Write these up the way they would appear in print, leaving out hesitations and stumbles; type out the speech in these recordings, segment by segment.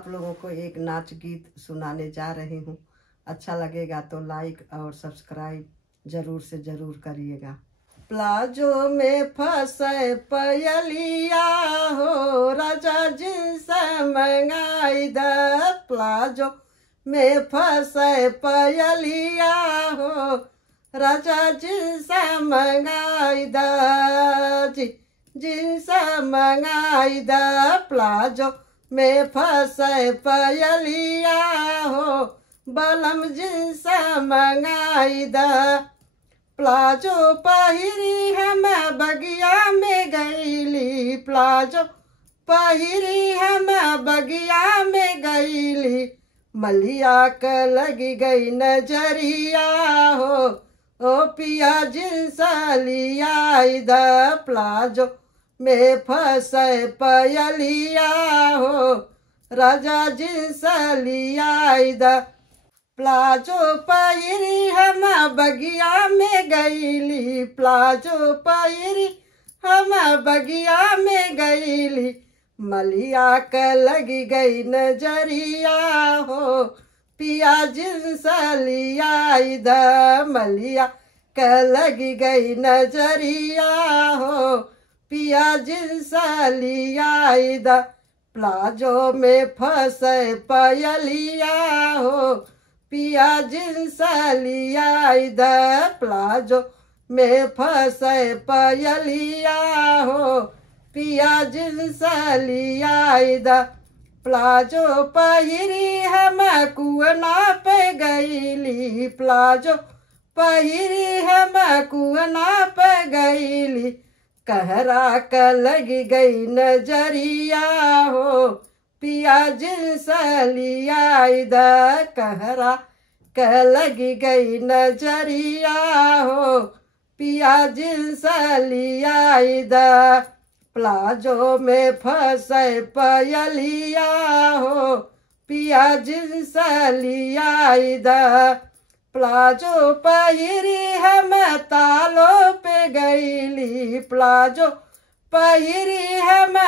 आप लोगों को एक नाच गीत सुनाने जा रही हूँ। अच्छा लगेगा तो लाइक और सब्सक्राइब जरूर से जरूर करिएगा। प्लाजो में फंसे पयलिया हो, राजा जिनसे मंगाई द। प्लाजो में फंसे पयलिया हो, राजा जिनसे मंगाई द। जिनसे मंगाई द। प्लाजो में फंसे पयलिया हो, बलम जिनसे मंगाई द। प्लाजो पहिरी हम बगिया में गईली, प्लाजो पहिरी हम बगिया में गईली, मलिया क लगी गई नजरिया हो, ओ पिया जिनसे लियाई द। प्लाजो में फंसे पयलिया हो, राजा जिनसे लियाई द। प्लाजो पहिरी हम बगिया में गईली, प्लाजो पहिरी हम बगिया में गईली, मलिया क लगी गई नजरिया हो, पिया जिनसे लियाई द। मलिया क लगी गई नजरिया हो, पिया जिनसे लियाई द। प्लाजो में फंसे पयलिया हो, पिया जिनसे लियाई द। प्लाजो में फंसे पयलिया हो, पिया जिनसे लियाई द। प्लाजो पहिरी हम कुआना पे गईली, प्लाजो पहिरी हम कुआना पे गईली, कहरा क लगी गई नजरिया हो, पिया जिनसे लियाई द। कहरा क लगी गई नजरिया हो, पिया जिनसे लियाई द। प्लाजो में फंसे पयलिया हो, पिया जिनसे लियाई द। प्लाजो पहिरी हम तालों पे गईली, प्लाजो पहिरी हम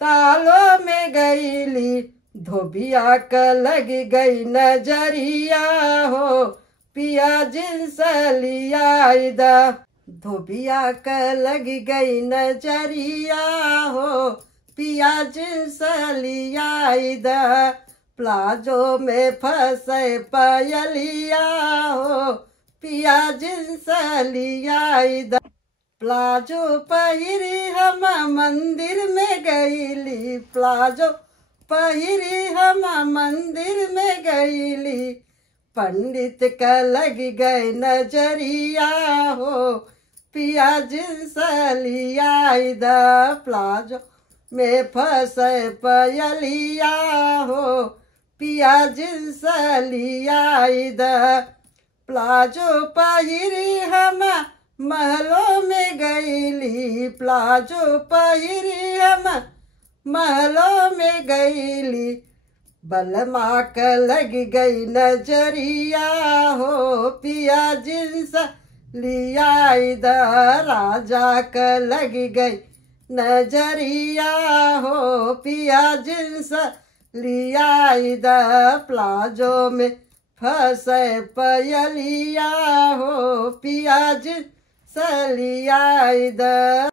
तालों में गईली, धोबिया क लगी गई नजरिया हो, पिया जिनसे लियाई द। धोबिया क लगी गई नजरिया हो, पिया जिनसे लियाई द। प्लाजो में फंसे पयलिया हो, पिया जिनसे लियाई द। प्लाजो पहिरी हम मंदिर में गईली, प्लाजो पहिरी हम मंदिर में गईली, पंडित क लगी गई नजरिया हो, पिया जिनसे लियाई द। प्लाजो में फंसे पयलिया हो, पिया जिनसे लियाई द। प्लाजो पहिरी हम महलों में गईली, प्लाजो पहिरी हम महलों में गईली, बलमा क लगी गई नजरिया हो, पिया जिनसे लियाई द। राजा क लगी गई नजरिया हो, पिया जिनसे लियाई द। प्लाजो में फंसे पयलिया हो, पिया जिनसे लियाई द।